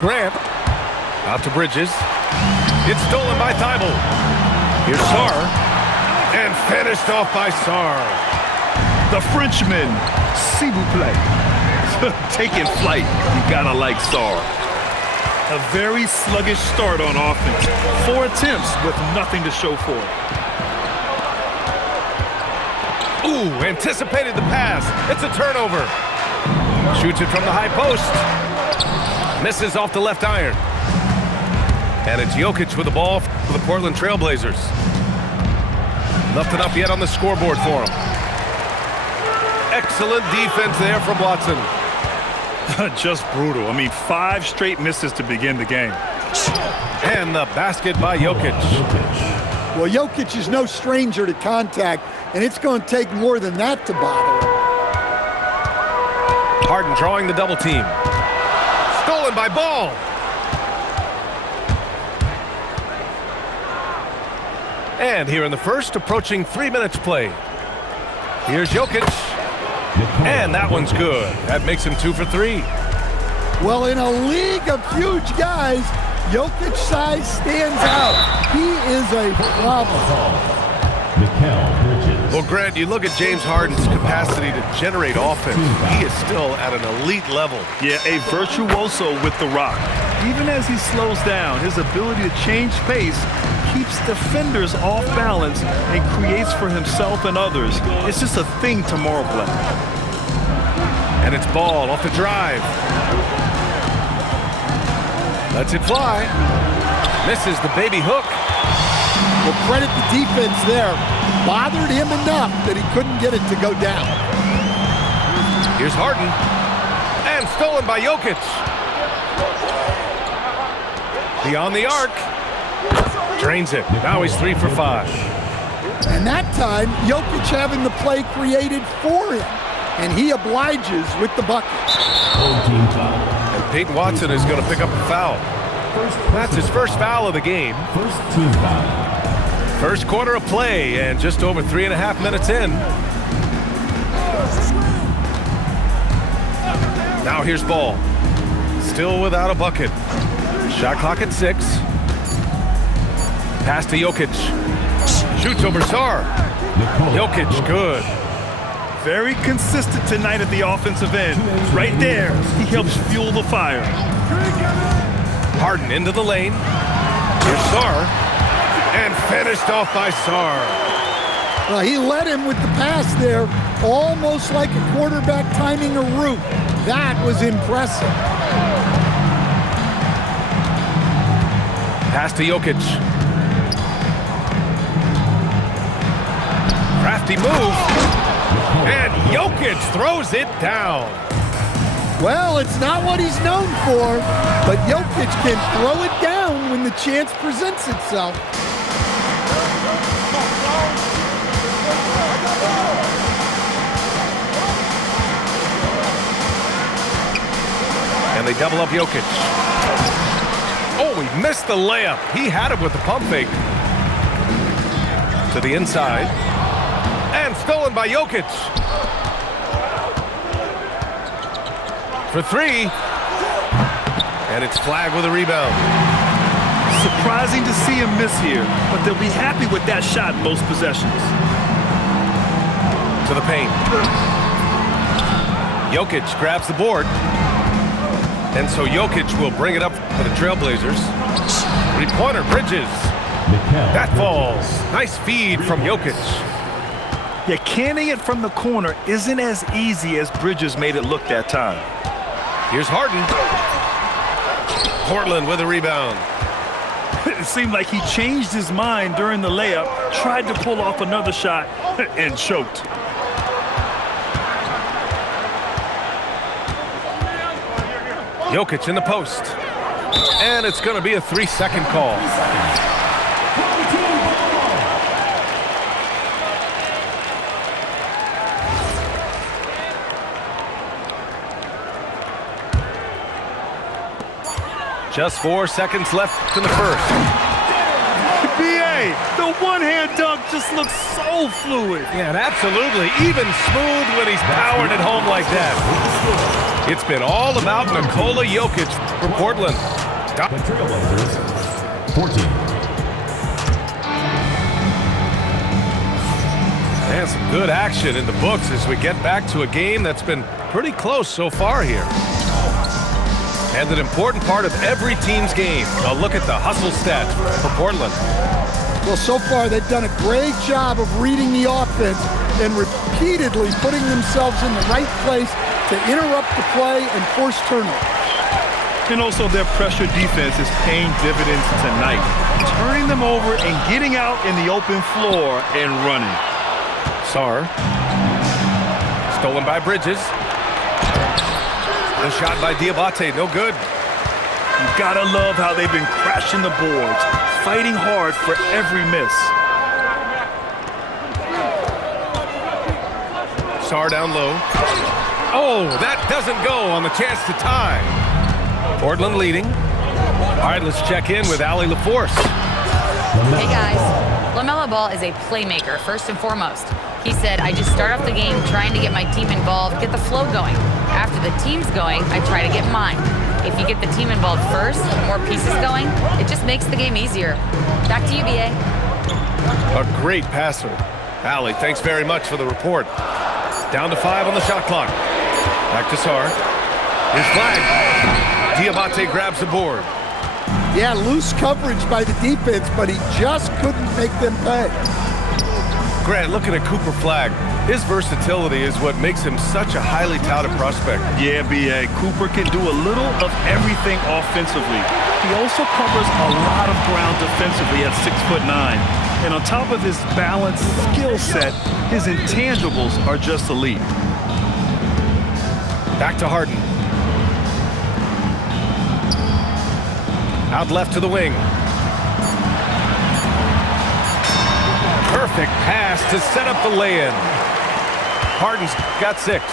Grant. Out to Bridges. It's stolen by Thibault. Here's Sarr. And finished off by Sarr. The Frenchman, s'il vous plaît. Taking flight. You gotta like Sarr. A very sluggish start on offense. 4 attempts with nothing to show for it. Ooh, anticipated the pass. It's a turnover. Shoots it from the high post. Misses off the left iron. And it's Jokic with the ball for the Portland Trailblazers. Nothing up yet on the scoreboard for him. Excellent defense there from Watson. Just brutal. I mean, 5 straight misses to begin the game. And the basket by Jokic. Well, Jokic is no stranger to contact, and it's going to take more than that to bother him. Harden drawing the double team. Stolen by Ball. And here in the first, approaching 3 minutes play. Here's Jokic. And that one's good. That makes him 2 for 3. Well, in a league of huge guys, Jokic's size stands out. He is a problem. Well, Grant, you look at James Harden's capacity to generate offense. He is still at an elite level. Yeah, a virtuoso with the rock. Even as he slows down, his ability to change pace keeps defenders off balance and creates for himself and others. It's just a thing tomorrow play. And it's Ball off the drive. Lets it fly. Misses the baby hook. Well, credit the defense there. Bothered him enough that he couldn't get it to go down. Here's Harden. And stolen by Jokic. Beyond the arc. Drains it. Now he's 3 for 5. And that time, Jokic having the play created for him. And he obliges with the bucket. And Peyton Watson is going to pick up a foul. That's his first foul of the game. First quarter of play and just over 3.5 minutes in. Now here's Ball. Still without a bucket. Shot clock at 6. Pass to Jokic. Shoots over Sarr. Jokic, good. Very consistent tonight at the offensive end. Right there, he helps fuel the fire. Harden into the lane. Here's Sarr. And finished off by Sarr. Well, he led him with the pass there, almost like a quarterback timing a route. That was impressive. Pass to Jokic. Crafty move. And Jokic throws it down. Well, it's not what he's known for, but Jokic can throw it down when the chance presents itself. And they double up Jokic. Oh, he missed the layup. He had it with the pump fake. To the inside. And stolen by Jokic. For 3. And it's flagged with a rebound. Surprising to see him miss here, but they'll be happy with that shot most possessions. To the paint. Jokic grabs the board. And so Jokic will bring it up for the Trailblazers. 3-pointer, Bridges. That falls. Nice feed from Jokic. Yeah, canning it from the corner isn't as easy as Bridges made it look that time. Here's Harden. Portland with a rebound. It seemed like he changed his mind during the layup, tried to pull off another shot, and choked. Jokic in the post. And it's going to be a 3-second call. Just 4 seconds left in the first. B.A., the one-hand dunk just looks so fluid. Yeah, and absolutely even smooth when he's powered it home like that. It's been all about Nikola Jokic for Portland. The Trailblazers, 14. And some good action in the books as we get back to a game that's been pretty close so far here. And an important part of every team's game. A look at the hustle stat for Portland. Well, so far they've done a great job of reading the offense and repeatedly putting themselves in the right place to interrupt the play and force turnovers. And also their pressure defense is paying dividends tonight, turning them over and getting out in the open floor and running. Sarr. Stolen by Bridges. The shot by Diabate, no good. You gotta love how they've been crashing the boards, fighting hard for every miss. Sarr down low. Oh, that doesn't go on the chance to tie. Portland leading. All right, let's check in with Allie LaForce. Hey guys, LaMelo Ball is a playmaker first and foremost. He said, I just start off the game trying to get my team involved, get the flow going. After the team's going, I try to get mine. If you get the team involved first, more pieces going, it just makes the game easier. Back to you, BA. A great passer. Allie, thanks very much for the report. Down to 5 on the shot clock. Back to Sarr. His flag. Diabate grabs the board. Yeah, loose coverage by the defense, but he just couldn't make them pay. Grant, looking at Cooper Flagg, his versatility is what makes him such a highly touted prospect. Yeah, B.A. Cooper can do a little of everything offensively. He also covers a lot of ground defensively at 6'9". And on top of his balanced skill set, his intangibles are just elite. Back to Harden. Out left to the wing. Perfect pass to set up the lay-in. Harden's got 6.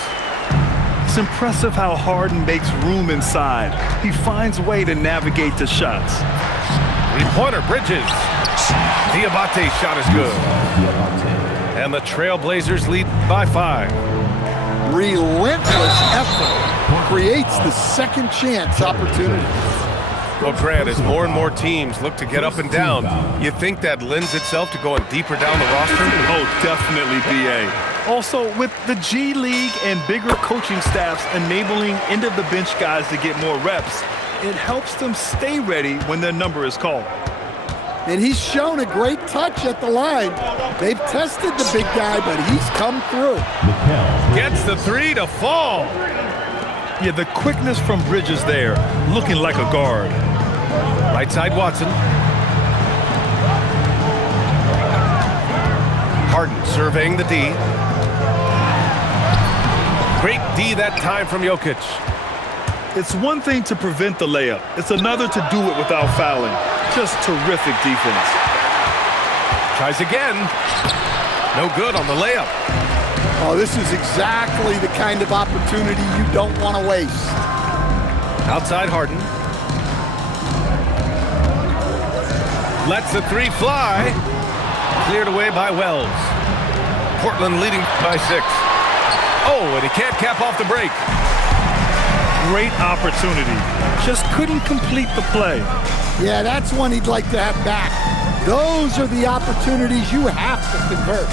It's impressive how Harden makes room inside. He finds a way to navigate the shots. Three-pointer, Bridges. Diabate's shot is good. And the Trailblazers lead by 5. Relentless effort creates the second chance opportunity. Well, Grant, as more and more teams look to get up and down, you think that lends itself to going deeper down the roster? Oh, definitely, B.A. Also, with the G League and bigger coaching staffs enabling end-of-the-bench guys to get more reps, it helps them stay ready when their number is called. And he's shown a great touch at the line. They've tested the big guy, but he's come through. Gets the 3 to fall. Yeah, the quickness from Bridges there, looking like a guard. Right side, Watson. Harden surveying the D. Great D that time from Jokic. It's one thing to prevent the layup. It's another to do it without fouling. Just terrific defense. Tries again. No good on the layup. Oh, this is exactly the kind of opportunity you don't want to waste. Outside Harden. Lets the 3 fly. Cleared away by Wells. Portland leading by 6. Oh, and he can't cap off the break. Great opportunity. Just couldn't complete the play. Yeah, that's one he'd like to have back. Those are the opportunities you have to convert.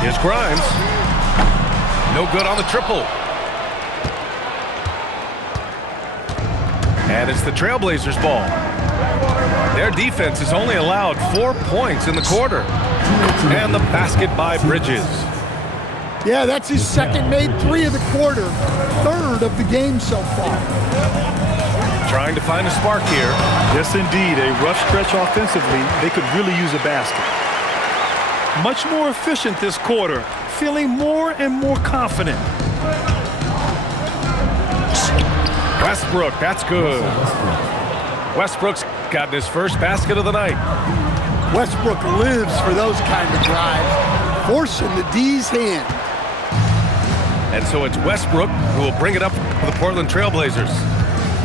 Here's Grimes. No good on the triple. And it's the Trailblazers' ball. Their defense has only allowed 4 points in the quarter. And the basket by Bridges. Yeah, that's his second made 3 of the quarter, 3rd of the game so far. Trying to find a spark here. Yes, indeed. A rough stretch offensively. They could really use a basket. Much more efficient this quarter, feeling more and more confident. Westbrook, that's good. Westbrook's gotten his first basket of the night. Westbrook lives for those kind of drives, forcing the D's hand. And so it's Westbrook who will bring it up for the Portland Trailblazers.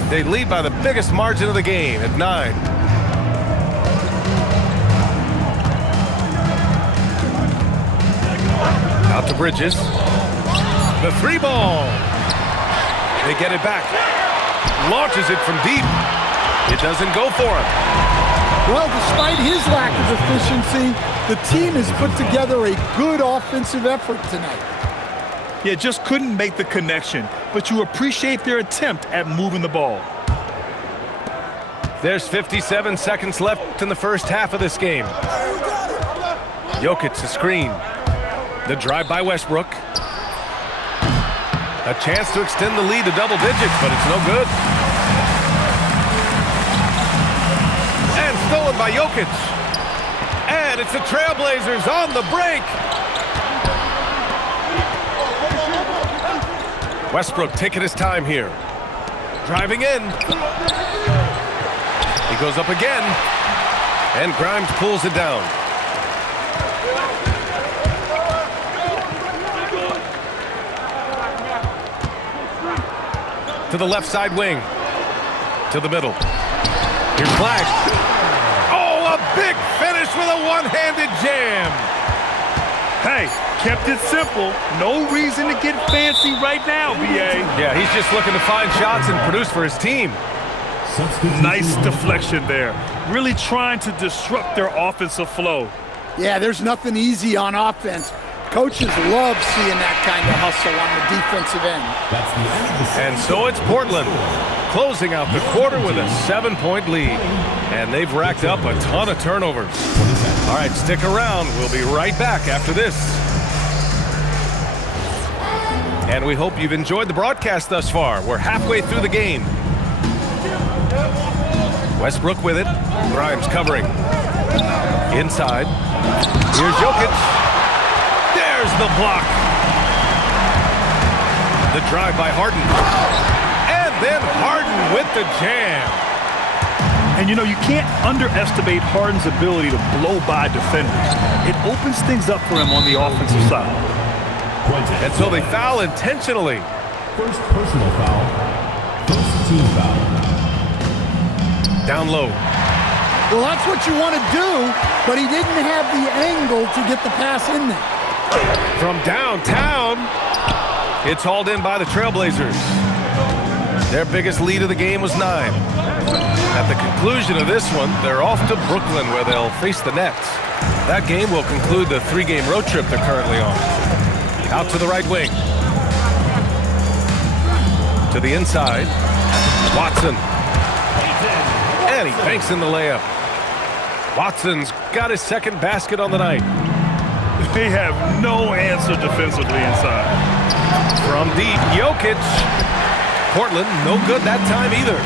They lead by the biggest margin of the game at 9. Out to Bridges. The three ball. They get it back. Launches it from deep. It doesn't go for him. Well, despite his lack of efficiency, the team has put together a good offensive effort tonight. Yeah, just couldn't make the connection, but you appreciate their attempt at moving the ball. There's 57 seconds left in the first half of this game. Jokic to screen. The drive by Westbrook. A chance to extend the lead to double digits, but it's no good. And stolen by Jokic. And it's the Trailblazers on the break. Westbrook taking his time here. Driving in. He goes up again. And Grimes pulls it down. To the left side wing. To the middle. Here's Black. Oh, a big finish with a one-handed jam. Hey, kept it simple. No reason to get fancy right now, B.A. Yeah, he's just looking to find shots and produce for his team. Nice deflection there. Really trying to disrupt their offensive flow. Yeah, there's nothing easy on offense. Coaches love seeing that kind of hustle on the defensive end. And so it's Portland closing out the quarter with a 7-point lead. And they've racked up a ton of turnovers. All right, stick around. We'll be right back after this. And we hope you've enjoyed the broadcast thus far. We're halfway through the game. Westbrook with it. Grimes covering. Inside. Here's Jokic. There's the block. The drive by Harden. And then Harden with the jam. And you know, you can't underestimate Harden's ability to blow by defenders. It opens things up for him on the offensive side. And so they foul intentionally. First personal foul. First team foul. Down low. Well, that's what you want to do, but he didn't have the angle to get the pass in there. From downtown, it's hauled in by the Trailblazers. Their biggest lead of the game was 9. At the conclusion of this one, they're off to Brooklyn where they'll face the Nets. That game will conclude the 3-game road trip they're currently on. Out to the right wing. To the inside. Watson. And he banks in the layup. Watson's got his second basket on the night. They have no answer defensively inside. From deep, Jokic. Portland, no good that time either.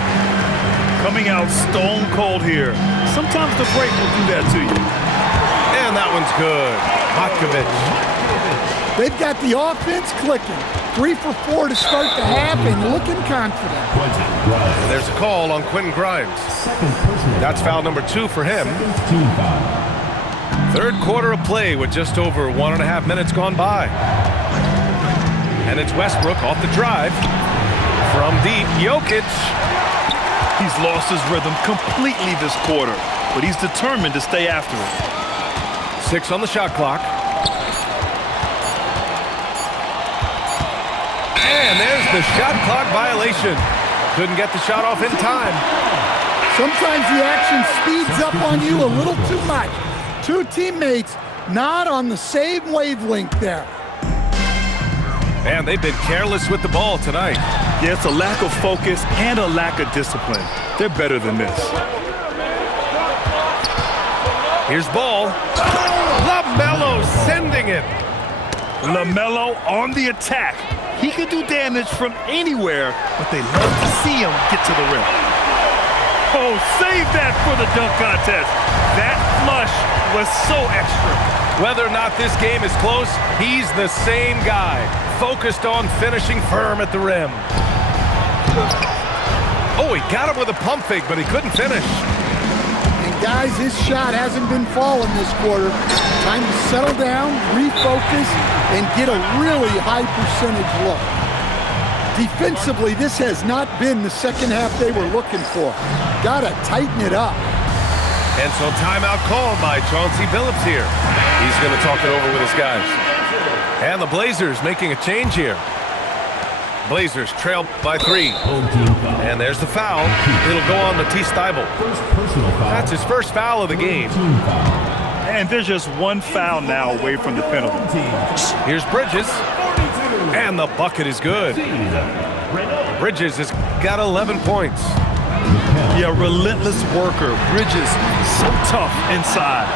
Coming out stone cold here. Sometimes the break will do that to you. And that one's good. Matkovic. They've got the offense clicking. 3 for 4 to start the half and looking confident. And there's a call on Quentin Grimes. That's foul number 2 for him. Third quarter of play with just over 1.5 minutes gone by. And it's Westbrook off the drive. From deep, Jokic. He's lost his rhythm completely this quarter, but he's determined to stay after it. 6 on the shot clock. And there's the shot clock violation. Couldn't get the shot off in time. Sometimes the action speeds up on you a little too much. Two teammates not on the same wavelength there. And they've been careless with the ball tonight. Yeah, it's a lack of focus and a lack of discipline. They're better than this. Here's ball. LaMelo sending it. LaMelo on the attack. He can do damage from anywhere, but they love to see him get to the rim. Oh, save that for the dunk contest. That flush was so extra. Whether or not this game is close, he's the same guy, focused on finishing firm at the rim. Oh, he got him with a pump fake, but he couldn't finish. And guys, his shot hasn't been falling this quarter. Time to settle down, refocus, and get a really high percentage look. Defensively, this has not been the second half they were looking for. Gotta tighten it up. And so timeout called by Chauncey Billups here. He's going to talk it over with his guys. And the Blazers making a change here. Blazers trail by 3. Home team foul. And there's the foul. It'll go on Matisse Thybulle. First personal foul. That's his first foul of the game. Team foul. And there's just one foul now away from the penalty. Here's Bridges. And the bucket is good. Bridges has got 11 points. Yeah, relentless worker. Bridges, so tough inside.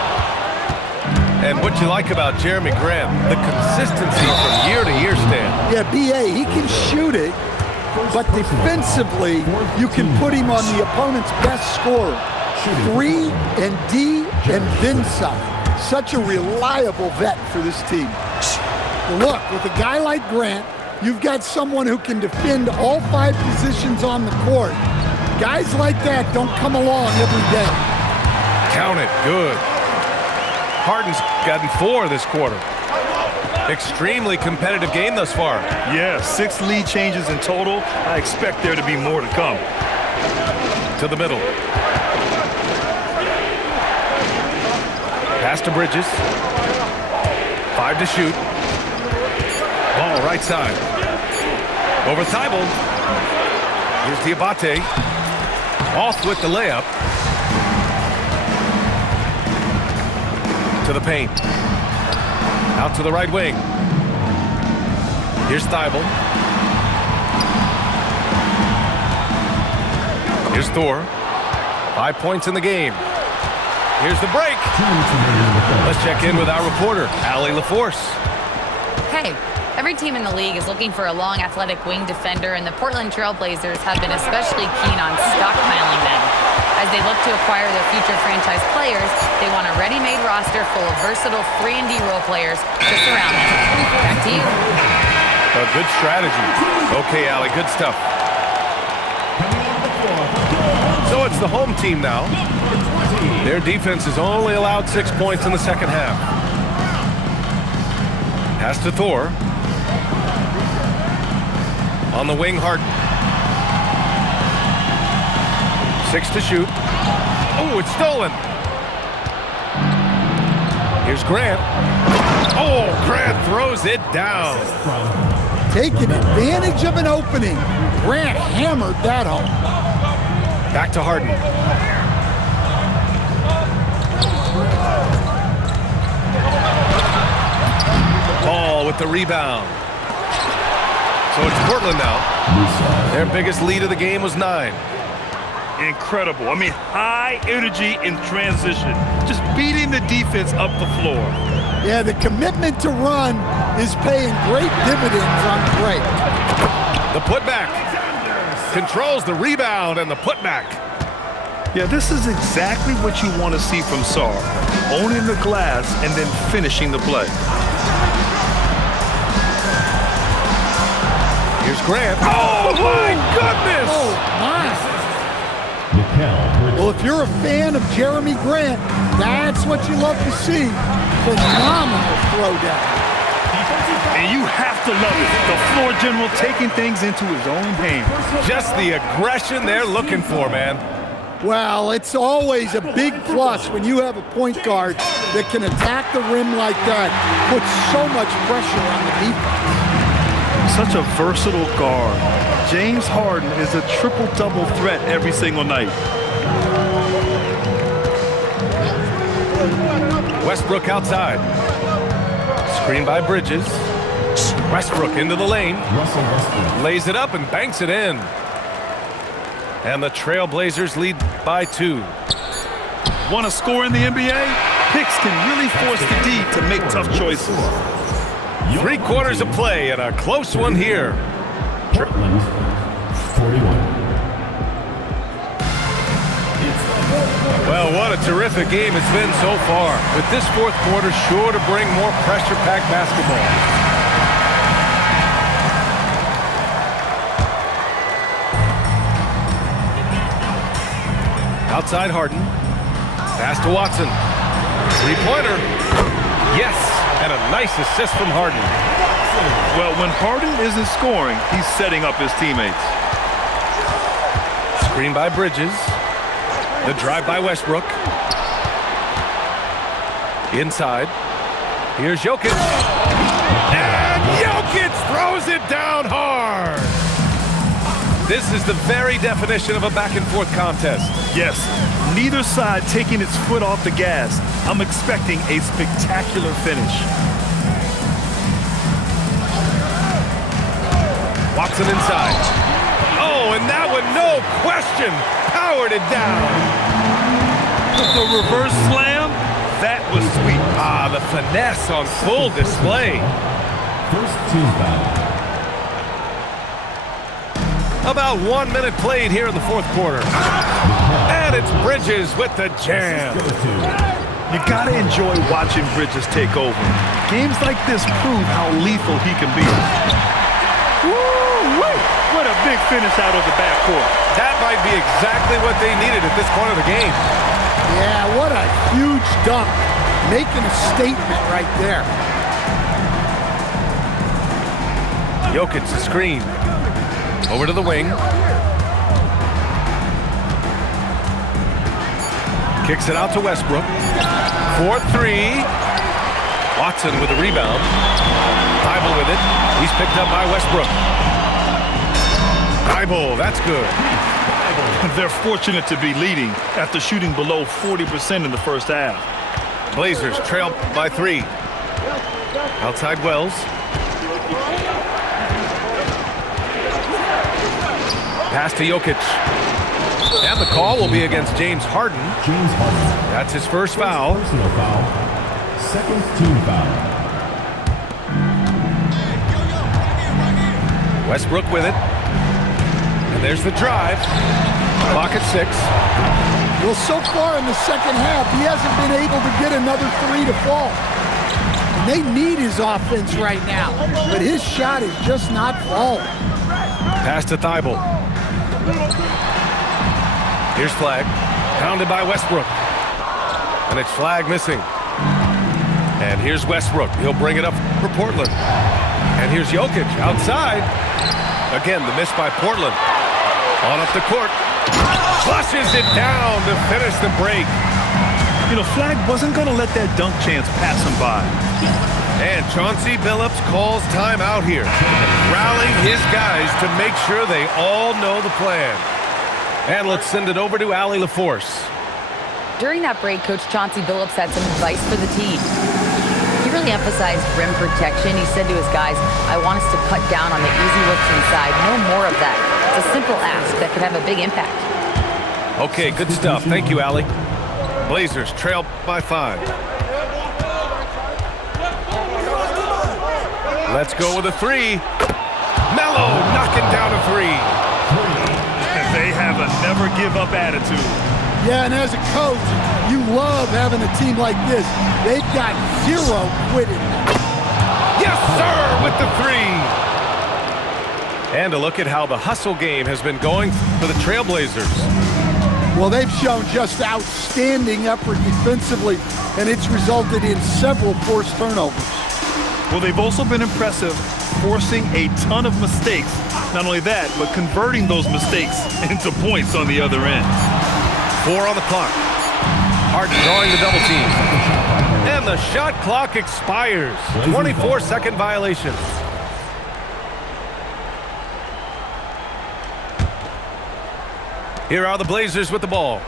And what you like about Jeremy Grant, the consistency from year to year, Stan. Yeah, B.A., he can shoot it, but defensively, you can put him on the opponent's best scorer. 3 and D and then some. Such a reliable vet for this team. Look, with a guy like Grant, you've got someone who can defend all 5 positions on the court. Guys like that don't come along every day. Count it, good. Harden's gotten 4 this quarter. Extremely competitive game thus far. Yeah, 6 lead changes in total. I expect there to be more to come. To the middle. Pass to Bridges. 5 to shoot. Ball right side. Over Thybulle. Here's Diabate. Off with the layup. To the paint. Out to the right wing. Here's Thybulle. Here's Thor. 5 points in the game. Here's the break. Let's check in with our reporter, Allie LaForce. Hey, every team in the league is looking for a long, athletic wing defender, and the Portland Trail Blazers have been especially keen on stockpiling them. As they look to acquire their future franchise players, they want a ready-made roster full of versatile 3-and-D role players to surround them. Back to you. A good strategy. Okay, Allie, good stuff. So it's the home team now. Their defense has only allowed 6 points in the second half. Pass to Thor. On the wing, Harden. 6 to shoot. Oh, it's stolen. Here's Grant. Oh, Grant throws it down. Taking advantage of an opening. Grant hammered that home. Back to Harden. Ball with the rebound. So it's Portland now. Their biggest lead of the game was 9. Incredible. I mean, high energy in transition. Just beating the defense up the floor. Yeah, the commitment to run is paying great dividends on break. The putback. Controls the rebound and the putback. Yeah, this is exactly what you want to see from Sarr. Owning the glass and then finishing the play. Here's Grant. Oh, my goodness! Oh, my. Well, if you're a fan of Jeremy Grant, that's what you love to see. Phenomenal throwdown. And you have to love it. The floor general taking things into his own hands. Just the aggression they're looking for, man. Well, it's always a big plus when you have a point guard that can attack the rim like that, put so much pressure on the defense. Such a versatile guard. James Harden is a triple-double threat every single night. Westbrook outside. Screen by Bridges. Westbrook into the lane. Lays it up and banks it in. And the Trailblazers lead by 2. Want to score in the NBA? Picks can really force the D to make tough choices. 3 quarters of play and a close one here. Portland, 41. Well, what a terrific game it's been so far. With this 4th quarter sure to bring more pressure-packed basketball. Outside Harden. Pass to Watson. 3-pointer. Yes, and a nice assist from Harden. Well, when Harden isn't scoring, he's setting up his teammates. Screen by Bridges. The drive by Westbrook. Inside. Here's Jokic. And Jokic throws it down hard. This is the very definition of a back-and-forth contest. Yes, neither side taking its foot off the gas. I'm expecting a spectacular finish. Watson inside. Oh, and that one, no question, powered it down. The reverse slam, that was sweet. Ah, the finesse on full display. First team foul. About 1 minute played here in the fourth quarter. And it's Bridges with the jam. You gotta enjoy watching Bridges take over. Games like this prove how lethal he can be. Woo-wee! What a big finish out of the backcourt. That might be exactly what they needed at this point of the game. Yeah, what a huge dunk. Making a statement right there. Jokic the screen. Over to the wing. Kicks it out to Westbrook. 4-3. Watson with a rebound. Thibault with it. He's picked up by Westbrook. Thibault, that's good. They're fortunate to be leading after shooting below 40% in the first half. Blazers trail by 3. Outside Wells. Pass to Jokic. And the call will be against James Harden. James Harden. That's his first foul. Personal foul. Second team foul. Westbrook with it. And there's the drive. Clock at 6. Well, so far in the second half, he hasn't been able to get another 3 to fall. And they need his offense right now, but his shot is just not falling. Pass to Thibault. Here's Flag. Pounded by Westbrook. And it's Flag missing. And here's Westbrook. He'll bring it up for Portland. And here's Jokic outside. Again, the miss by Portland. On up the court. Flushes it down to finish the break. You know, Flag wasn't going to let that dunk chance pass him by. And Chauncey Billups calls timeout here, rallying his guys to make sure they all know the plan. And let's send it over to Allie LaForce. During that break, Coach Chauncey Billups had some advice for the team. He really emphasized rim protection. He said to his guys, I want us to cut down on the easy looks inside. No more of that. It's a simple ask that could have a big impact. Okay, good stuff. Thank you, Allie. Blazers trail by 5. Let's go with a 3. Melo knocking down a 3. They have a never-give-up attitude. Yeah, and as a coach, you love having a team like this. They've got 0 quitting. Yes, sir, with the 3. And a look at how the hustle game has been going for the Trailblazers. Well, they've shown just outstanding effort defensively, and it's resulted in several forced turnovers. Well, they've also been impressive, forcing a ton of mistakes. Not only that, but converting those mistakes into points on the other end. 4 on the clock. Harden drawing the double team. And the shot clock expires. 24-second violation. Here are the Blazers with the ball.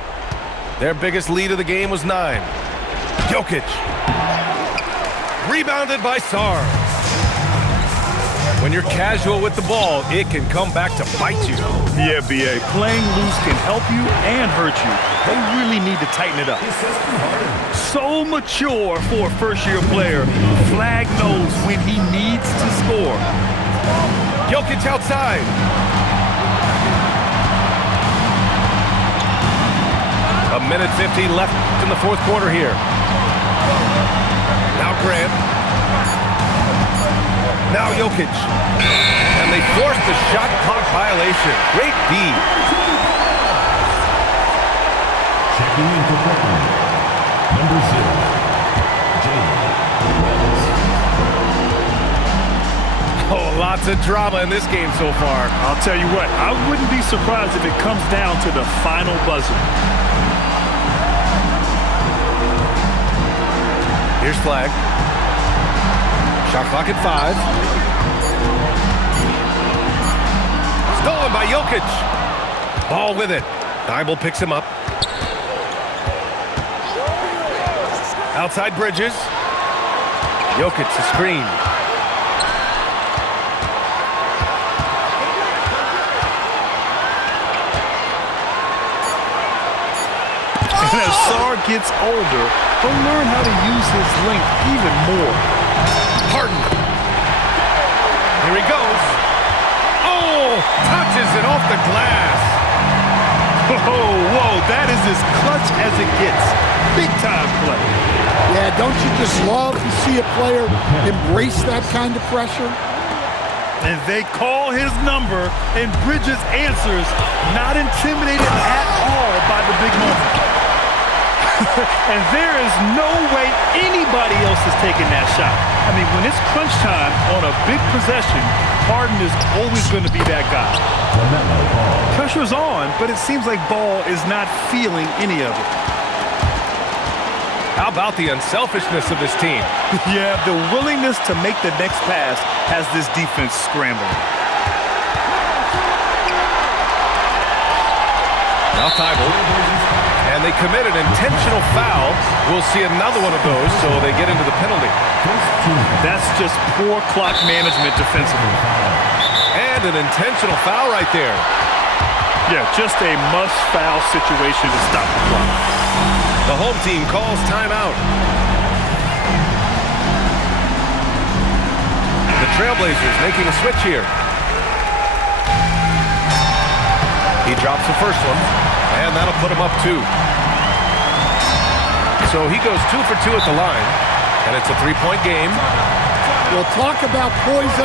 Their biggest lead of the game was 9. Jokic. Rebounded by Sarr. When you're casual with the ball, it can come back to bite you. Yeah, B.A. Playing loose can help you and hurt you. They really need to tighten it up. So mature for a first-year player. Flag knows when he needs to score. Jokic outside. A minute 50 left in the fourth quarter here. Now Grant. Now Jokic. And they forced the shot clock violation. Great D. Checking in for Portland. Number 0. James Wells. Oh, lots of drama in this game so far. I'll tell you what, I wouldn't be surprised if it comes down to the final buzzer. Here's Flag. Shot clock at 5. Stolen by Jokic. Ball with it. Thibault picks him up. Outside Bridges. Jokic, the screen. And as Sarr gets older, he'll learn how to use his length even more. Harden. Here he goes. Oh, touches it off the glass. Whoa, that is as clutch as it gets. Big time play. Yeah, don't you just love to see a player embrace that kind of pressure? And they call his number, and Bridges answers, not intimidated at all by the big moment. And there is no way anybody else is taking that shot. I mean, when it's crunch time on a big possession, Harden is always going to be that guy. Pressure's on, but it seems like Ball is not feeling any of it. How about the unselfishness of this team? Yeah, the willingness to make the next pass has this defense scrambling. Now Thibault. And they committed an intentional foul. We'll see another one of those, so they get into the penalty. That's just poor clock management defensively. And an intentional foul right there. Yeah, just a must-foul situation to stop the clock. The home team calls timeout. The Trailblazers making a switch here. He drops the first one, and that'll put him up 2. So he goes 2 for 2 at the line, and it's a 3-point game. We'll talk about poison.